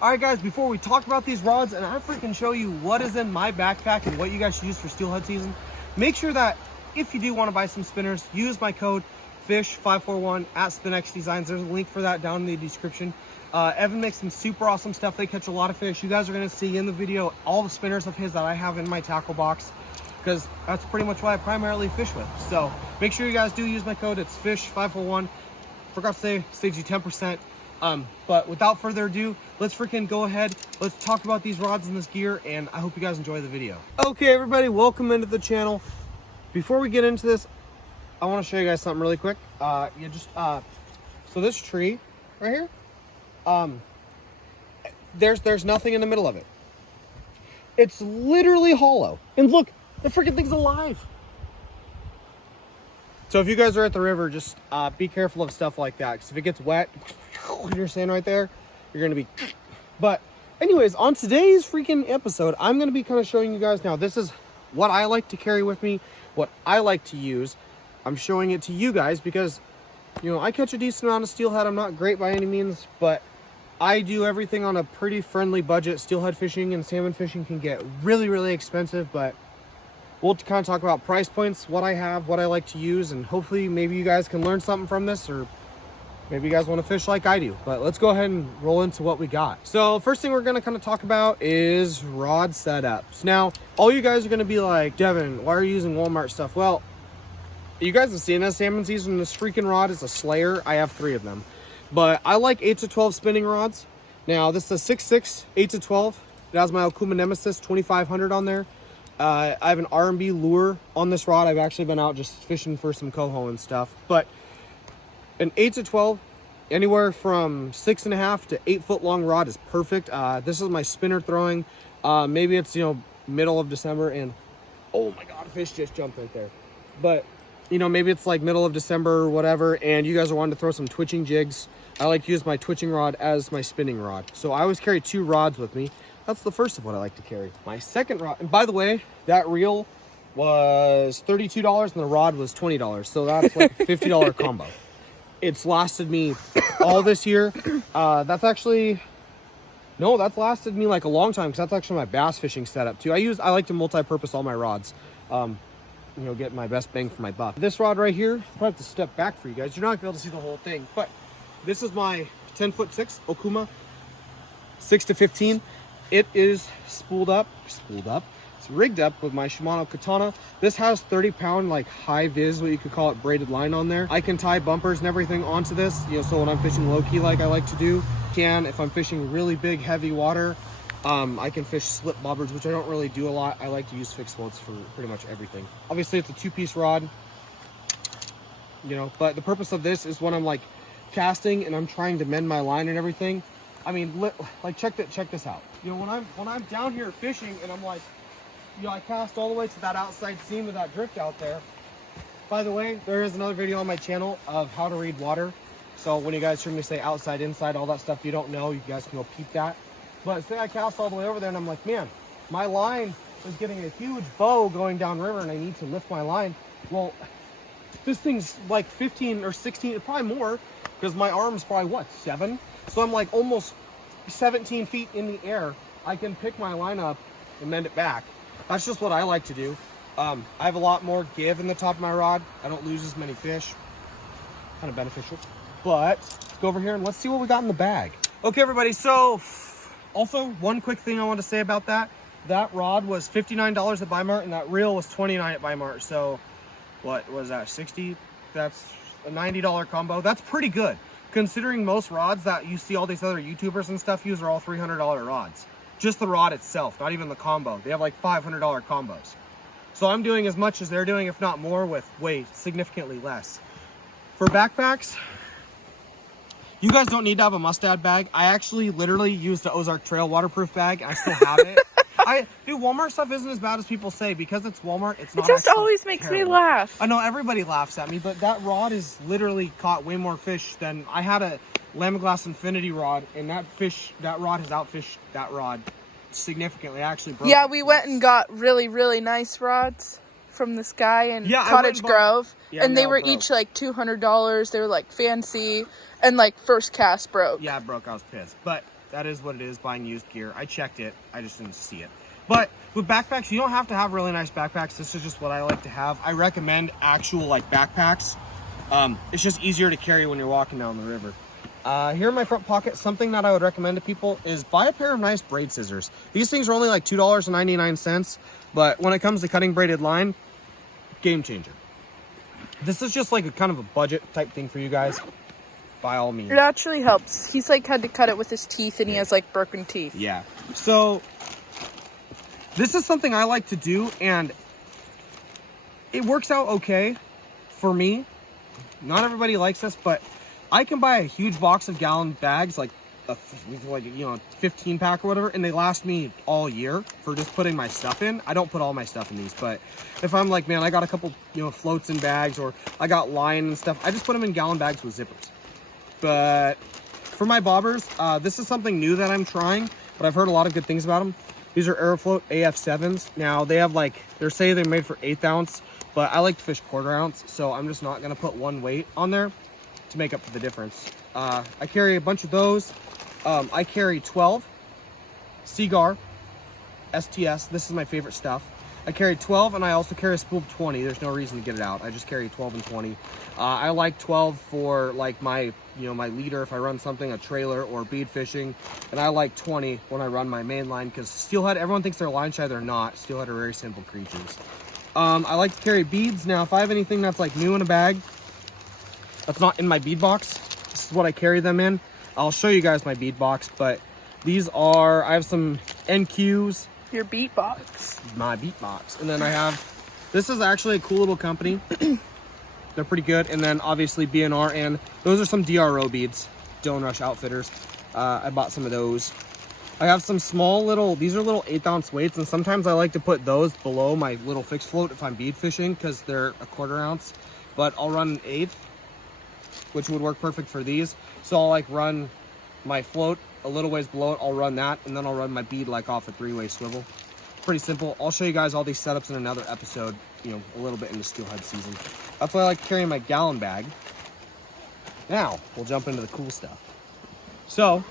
All right, guys, before we talk about these rods and I freaking show you what is in my backpack and what you guys should use for steelhead season, make sure that if you do want to buy some spinners, use my code FISH541 at SpinX Designs. There's a link for that down in the description. Evan makes some super awesome stuff. They catch a lot of fish. You guys are going to see in the video all the spinners of his that I have in my tackle box, because that's pretty much what I primarily fish with. So make sure you guys do use my code. It's FISH541. Forgot to say, saves you 10%. But without further ado, let's freaking go ahead. Let's talk about these rods and this gear, and I hope you guys enjoy the video. Okay, everybody, welcome into the channel. Before we get into this, I want to show you guys something really quick. So this tree right here, there's nothing in the middle of it. It's literally hollow. And look, the freaking thing's alive. So if you guys are at the river, just be careful of stuff like that, because if it gets wet, you're standing right there, you're gonna be. But anyways, on today's freaking episode, I'm gonna be kind of showing you guys. Now, this is what I like to carry with me, what I like to use. I'm showing it to you guys because, you know, I catch a decent amount of steelhead. I'm not great by any means, but I do everything on a pretty friendly budget. Steelhead fishing and salmon fishing can get really, really expensive, but we'll kind of talk about price points, what I have, what I like to use, and hopefully maybe you guys can learn something from this, or maybe you guys want to fish like I do. But let's go ahead and roll into what we got. So first thing we're going to kind of talk about is rod setups. Now, all you guys are going to be like, Devin, why are you using Walmart stuff? Well, you guys have seen this salmon season. This freaking rod is a Slayer. I have 3 of them. But I like 8 to 12 spinning rods. Now, this is a 6.6, 8 to 12. It has my Okuma Nemesis 2500 on there. I have an R&B lure on this rod. I've actually been out just fishing for some coho and stuff. But an 8 to 12, anywhere from 6.5 to 8 foot long rod is perfect. This is my spinner throwing. Maybe it's, you know, middle of December, and oh my God, a fish just jumped right there. But, you know, maybe it's like middle of December or whatever, and you guys are wanting to throw some twitching jigs. I like to use my twitching rod as my spinning rod. So I always carry 2 rods with me. That's the first of what I like to carry. My second rod, and by the way, that reel was $32 and the rod was $20. So that's like a $50 combo. It's lasted me all this year. That's lasted me like a long time, because that's actually my bass fishing setup too. I like to multi-purpose all my rods. You know, get my best bang for my buck. This rod right here, I have to step back for you guys. You're not gonna be able to see the whole thing, but this is my 10'6" Okuma 6 to 15. It is spooled up. It's rigged up with my Shimano Katana. This has 30-pound like high vis, what you could call it, braided line on there. I can tie bumpers and everything onto this, you know, so when I'm fishing low key like I like to do, if I'm fishing really big heavy water, I can fish slip bobbers, which I don't really do a lot. I like to use fixed floats for pretty much everything. Obviously, it's a 2-piece rod, you know, but the purpose of this is when I'm like casting and I'm trying to mend my line and everything. I mean, like check this out. You know, when I'm down here fishing and I'm like, you know, I cast all the way to that outside seam of that drift out there. By the way, there is another video on my channel of how to read water. So when you guys hear me say outside, inside, all that stuff you don't know, you guys can go peep that. But say I cast all the way over there and I'm like, man, my line is getting a huge bow going downriver and I need to lift my line. Well, this thing's like 15 or 16, probably more, because my arm's probably what, 7? So I'm like almost 17 feet in the air. I can pick my line up and mend it back. That's just what I like to do. I have a lot more give in the top of my rod. I don't lose as many fish. Kind of beneficial. But let's go over here and let's see what we got in the bag. Okay, everybody, so also one quick thing I want to say about that. That rod was $59 at Bi-Mart and that reel was $29 at Bi-Mart. So what was that, 60? That's a $90 combo. That's pretty good, considering most rods that you see all these other YouTubers and stuff use are all $300 rods. Just the rod itself, not even the combo. They have like $500 combos. So I'm doing as much as they're doing, if not more, with way significantly less. For backpacks, you guys don't need to have a mustad bag. I actually literally used the Ozark Trail waterproof bag. I still have it. Dude, Walmart stuff isn't as bad as people say. Because it's Walmart, it's not. It just always makes me laugh. I know everybody laughs at me, but that rod is literally caught way more fish than I had a Lamiglass Infinity rod, and that rod has outfished that rod significantly. I actually broke. Yeah, we went and got really nice rods from this guy in Cottage Grove, and they were each like $200. They were like fancy, and like first cast broke. Yeah, it broke. I was pissed, but That is what it is, buying used gear. I checked it. I just didn't see it. But with backpacks, you don't have to have really nice backpacks. This is just what I like to have. I recommend actual like backpacks. It's just easier to carry when you're walking down the river. Here in my front pocket, something that I would recommend to people is buy a pair of nice braid scissors. These things are only like $2.99, but when it comes to cutting braided line, game changer. This is just like a kind of a budget type thing for you guys, by all means. It actually helps. He's like had to cut it with his teeth, and he has like broken teeth. Yeah. So this is something I like to do, and it works out okay for me. Not everybody likes this, but I can buy a huge box of gallon bags, like a 15 pack or whatever, and they last me all year for just putting my stuff in. I don't put all my stuff in these, but if I'm like, man, I got a couple, floats in bags, or I got line and stuff, I just put them in gallon bags with zippers. But for my bobbers, this is something new that I'm trying, but I've heard a lot of good things about them. These are Aerofloat AF7s. Now they have they say they're made for 1/8 ounce, but I like to fish 1/4 ounce, so I'm just not gonna put one weight on there to make up for the difference. I carry a bunch of those. I carry 12 Seagar STS. This is my favorite stuff. I carry 12, and I also carry a spool of 20. There's no reason to get it out. I just carry 12 and 20. I like 12 for like my my leader if I run something, a trailer or bead fishing, and I like 20 when I run my main line, because steelhead, everyone thinks they're line shy, they're not. Steelhead are very simple creatures. I like to carry beads. Now if I have anything that's like new in a bag that's not in my bead box, this is what I carry them in. I'll show you guys my bead box, but these are, I have some NQs. Your beat box. My beat box. And then I have, this is actually a cool little company. They're pretty good. And then obviously BNR, and those are some DRO beads, Dylan Rush Outfitters. I bought some of those. I have some small little, these are little 1/8 ounce weights, and sometimes I like to put those below my little fixed float if I'm bead fishing, because they're a 1/4 ounce. But I'll run an 1/8, which would work perfect for these. So I'll like run my float a little ways below it, I'll run that, and then I'll run my bead like off a 3-way swivel. Pretty simple. I'll show you guys all these setups in another episode, a little bit into steelhead season. That's why I like carrying my gallon bag. Now, we'll jump into the cool stuff. So,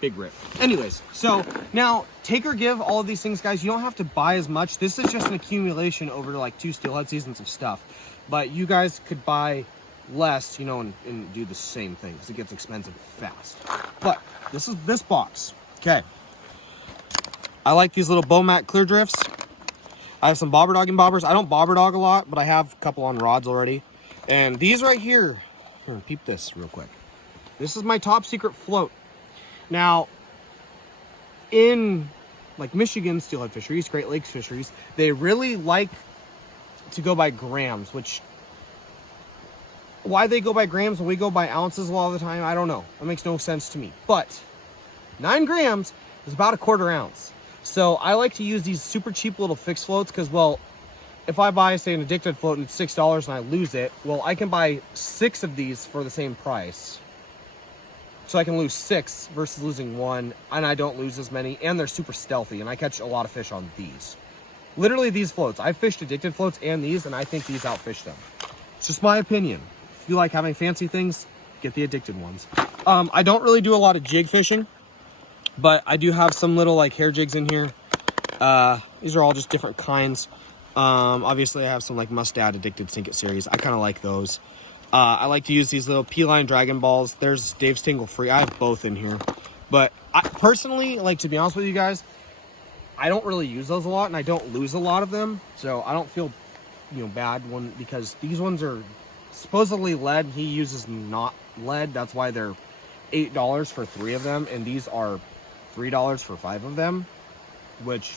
big rip. Anyways, so now take or give all of these things, guys. You don't have to buy as much. This is just an accumulation over like 2 steelhead seasons of stuff, but you guys could buy less, and do the same thing, because it gets expensive fast. But this is this box. Okay, I like these little Bomat clear drifts. I have some bobber dogging bobbers. I don't bobber dog a lot, but I have a couple on rods already. And these right here, peep this real quick. This is my top secret float. Now, in like Michigan steelhead fisheries, Great Lakes fisheries, they really like to go by grams, which, why they go by grams when we go by ounces a lot of the time, I don't know. That makes no sense to me. But 9 grams is about a 1/4 ounce. So I like to use these super cheap little fixed floats, because, well, if I buy, say, an addicted float and it's $6 and I lose it, well, I can buy 6 of these for the same price. So I can lose 6 versus losing 1, and I don't lose as many, and they're super stealthy, and I catch a lot of fish on these. Literally these floats. I fished addicted floats and these, and I think these outfish them. It's just my opinion. If you like having fancy things, get the addicted ones. I don't really do a lot of jig fishing, but I do have some little like hair jigs in here. These are all just different kinds. Obviously I have some like Mustad Addicted Sink It series. I kind of like those. I like to use these little P-Line Dragon Balls. There's Dave's Tingle Free. I have both in here. But I personally, like, to be honest with you guys, I don't really use those a lot, and I don't lose a lot of them. So I don't feel, bad because these ones are supposedly lead. He uses not lead. That's why they're $8 for 3 of them, and these are $3 for 5 of them, which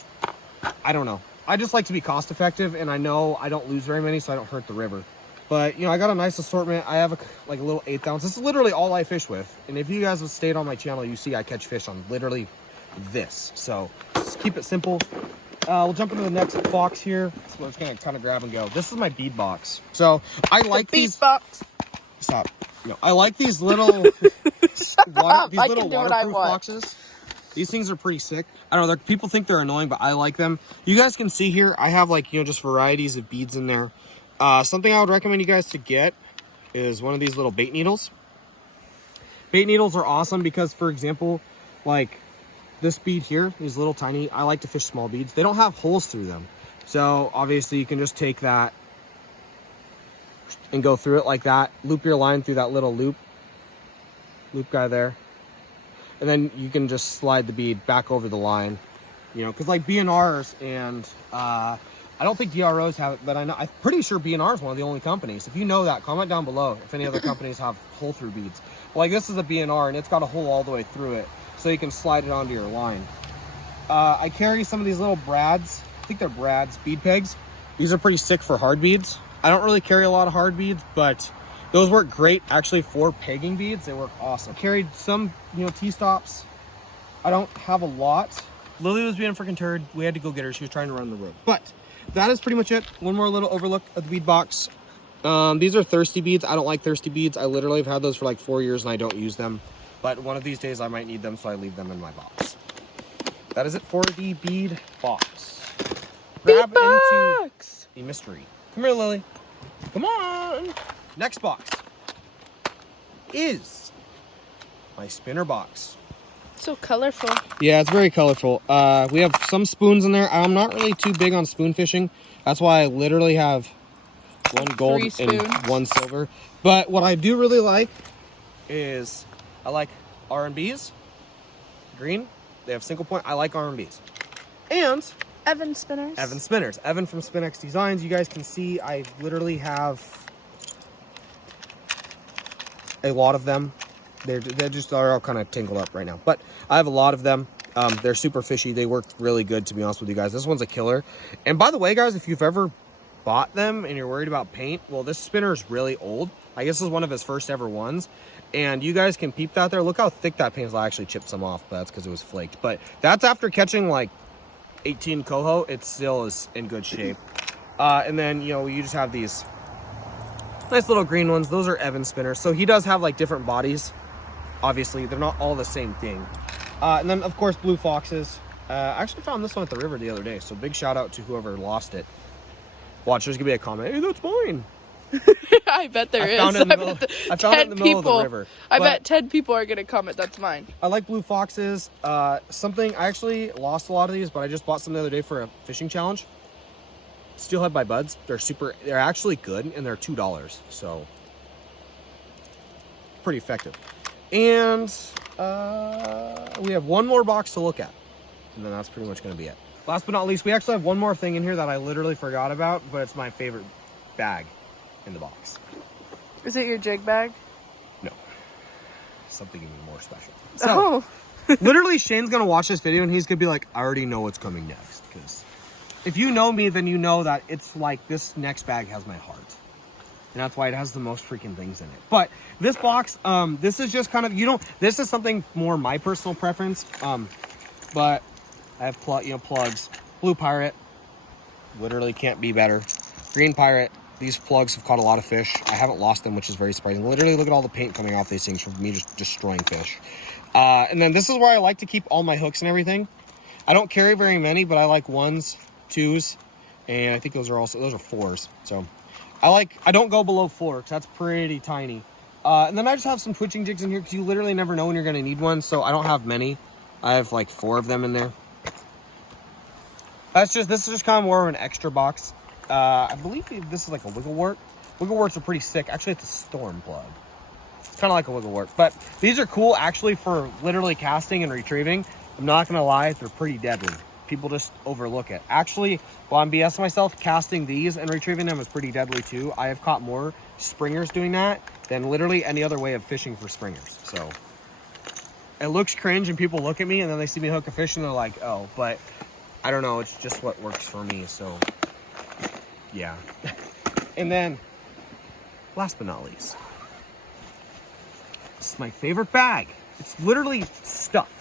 I don't know. I just like to be cost effective, and I know I don't lose very many, so I don't hurt the river. But, I got a nice assortment. I have a little 1/8 ounce. This is literally all I fish with. And if you guys have stayed on my channel, you see I catch fish on literally this. So just keep it simple. We'll jump into the next box here. So we're just going to kind of grab and go. This is my bead box. So I like these. Bead box. Stop. I like these little, these little waterproof boxes. These things are pretty sick. I don't know, people think they're annoying, but I like them. You guys can see here, I have like, you know, just varieties of beads in there. Something I would recommend you guys to get is one of these little bait needles. Bait needles are awesome because, for example, like this bead here, these little tiny, I like to fish small beads. They don't have holes through them. So obviously you can just take that and go through it like that. Loop your line through that little loop guy there. And then you can just slide the bead back over the line, you know, because like BNRs and I don't think DROs have it, but I'm pretty sure BNR is one of the only companies. If you know that, comment down below if any other companies have hole through beads. Well, like this is a BNR and it's got a hole all the way through it, so you can slide it onto your line. I carry some of these little brads. I think they're brads, bead pegs. These are pretty sick for hard beads. I don't really carry a lot of hard beads, but those work great actually for pegging beads. They work awesome. Carried some, you know, T-stops. I don't have a lot. Lily was being freaking turd. We had to go get her. She was trying to run the road. But that is pretty much it. One more little overlook of the bead box. These are thirsty beads. I don't like thirsty beads. I literally have had those for like 4 years and I don't use them. But one of these days I might need them, so I leave them in my box. That is it for the bead box. Grab into the mystery. Come here, Lily. Come on. Next box is my spinner box. So colorful. Yeah, it's very colorful. We have some spoons in there. I'm not really too big on spoon fishing. That's why I literally have one gold and one silver. But what I do really like is I like R&Bs. Green. They have single point. I like R&Bs. And Evan spinners. Evan spinners. Evan from SpinX Designs. You guys can see I literally have a lot of them. They're all kind of tangled up right now, but I have a lot of them. They're super fishy. They work really good, to be honest with you guys. This one's a killer. And by the way, guys, if you've ever bought them and you're worried about paint, well, this spinner is really old. I guess this is one of his first ever ones. And you guys can peep that there. Look how thick that paint is. I actually chipped some off, but that's because it was flaked. But that's after catching like 18 coho. It still is in good shape. And then, you know, you just have these nice little green ones. Those are Evan spinners. So he does have like different bodies. Obviously, they're not all the same thing. And then, of course, blue foxes. I actually found this one at the river the other day. So big shout out to whoever lost it. Watch, there's going to be a comment. Hey, that's mine. I bet there is. I found it in the middle of the river. I bet 10 people are going to comment, that's mine. I like blue foxes. Something, I actually lost a lot of these, but I just bought some the other day for a fishing challenge. Steelhead by Buds. They're actually good, and they're $2. So, pretty effective. And we have one more box to look at. And then that's pretty much going to be it. Last but not least, we actually have one more thing in here that I literally forgot about, but it's my favorite bag in the box. Is it your jig bag? No. Something even more special. So, literally, Shane's going to watch this video and he's going to be like, I already know what's coming next. Because if you know me, then you know that it's like this next bag has my heart. And that's why it has the most freaking things in it. But this box, this is just kind of, this is something more my personal preference. But I have plugs. Blue Pirate, literally can't be better. Green Pirate, these plugs have caught a lot of fish. I haven't lost them, which is very surprising. Literally, look at all the paint coming off these things from me just destroying fish. And then this is where I like to keep all my hooks and everything. I don't carry very many, but I like 1s, 2s, and I think those are 4s. So I don't go below 4 because that's pretty tiny. And then I just have some twitching jigs in here because you literally never know when you're going to need one. So I don't have many. I have like 4 of them in there. This is just kind of more of an extra box. I believe this is like a wiggle wart. Wiggle warts are pretty sick. Actually, it's a storm plug. It's kind of like a wiggle wart. But these are cool actually for literally casting and retrieving. I'm not going to lie, they're pretty deadly. People just overlook it. Actually, while I'm BSing myself, casting these and retrieving them is pretty deadly too. I have caught more springers doing that than literally any other way of fishing for springers. So it looks cringe and people look at me and then they see me hook a fish and they're like, oh, but I don't know. It's just what works for me. So yeah. And then last but not least, this is my favorite bag. It's literally stuffed.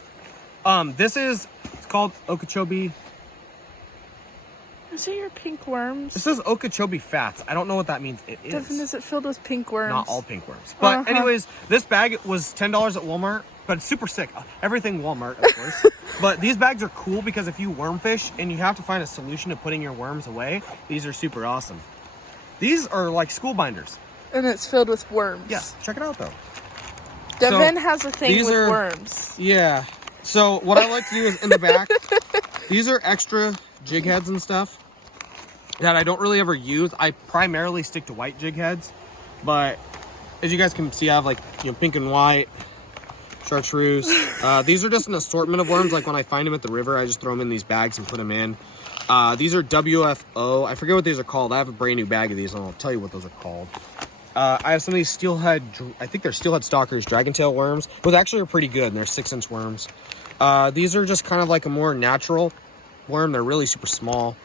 It's called Okeechobee. Those are your pink worms. It says Okeechobee fats. I don't know what that means. It is. Devin, is it filled with pink worms? Not all pink worms. But anyways, this bag was $10 at Walmart, but it's super sick. Everything Walmart, of course. But these bags are cool because if you worm fish and you have to find a solution to putting your worms away, these are super awesome. These are like school binders. And it's filled with worms. Yeah, check it out though. Devin has a thing with worms. Yeah. So what I like to do is in the back, these are extra jig heads and stuff that I don't really ever use. I primarily stick to white jig heads, but as you guys can see, I have like, you know, pink and white, chartreuse. These are just an assortment of worms. Like when I find them at the river, I just throw them in these bags and put them in. These are WFO. I forget what these are called. I have a brand new bag of these and I'll tell you what those are called. I have some of these steelhead, I think they're steelhead stalkers, dragon tail worms. Those actually are pretty good and they're 6-inch worms. These are just kind of like a more natural worm. They're really super small.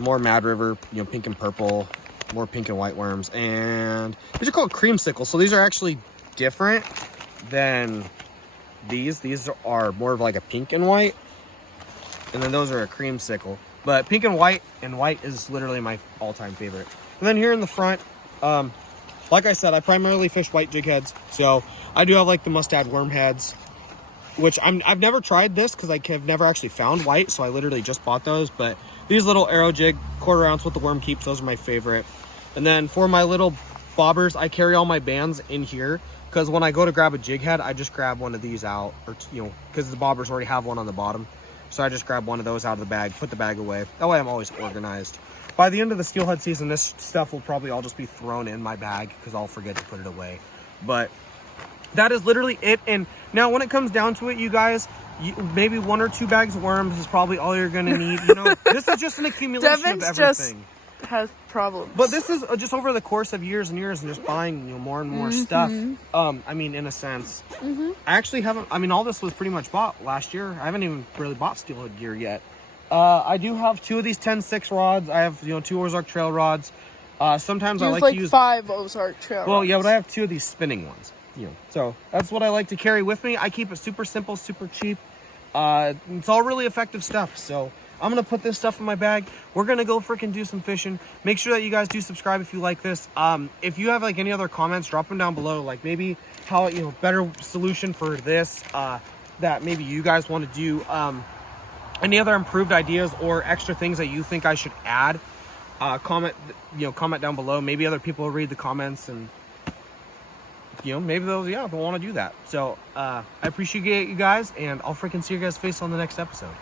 More Mad River, you know, pink and purple, more pink and white worms. And these are called creamsicle. So these are actually different than these. These are more of like a pink and white. And then those are a creamsicle. But pink and white is literally my all-time favorite. And then here in the front, like I said, I primarily fish white jig heads. So I do have like the mustad worm heads, which I've never tried this because I have never actually found white. So I literally just bought those. But these little arrow jig, 1/4 ounce with the worm keeps, those are my favorite. And then for my little bobbers, I carry all my bands in here because when I go to grab a jig head, I just grab one of these out, or, you know, because the bobbers already have one on the bottom. So I just grab one of those out of the bag, put the bag away. That way I'm always organized. By the end of the steelhead season, this stuff will probably all just be thrown in my bag because I'll forget to put it away. But that is literally it. And now when it comes down to it, you guys, maybe 1 or 2 bags of worms is probably all you're going to need. You know, this is just an accumulation of everything. Just has problems. But this is just over the course of years and years and just buying, you know, more and more stuff. I mean, in a sense, I actually haven't, I mean, all this was pretty much bought last year. I haven't even really bought steelhead gear yet. I do have 2 of these 10-6 rods. I have, you know, 2 Ozark Trail rods. Sometimes I like to use 5 Ozark Trail rods. Well, yeah, but I have 2 of these spinning ones. You know, so that's what I like to carry with me. I keep it super simple, super cheap. It's all really effective stuff. So I'm gonna put this stuff in my bag. We're gonna go freaking do some fishing. Make sure that you guys do subscribe if you like this. If you have like any other comments, drop them down below. Like maybe how, you know, better solution for this that maybe you guys want to do. Any other improved ideas or extra things that you think I should add, comment down below. Maybe other people will read the comments and, you know, maybe they'll want to do that. So I appreciate you guys, and I'll freaking see your guys' face on the next episode.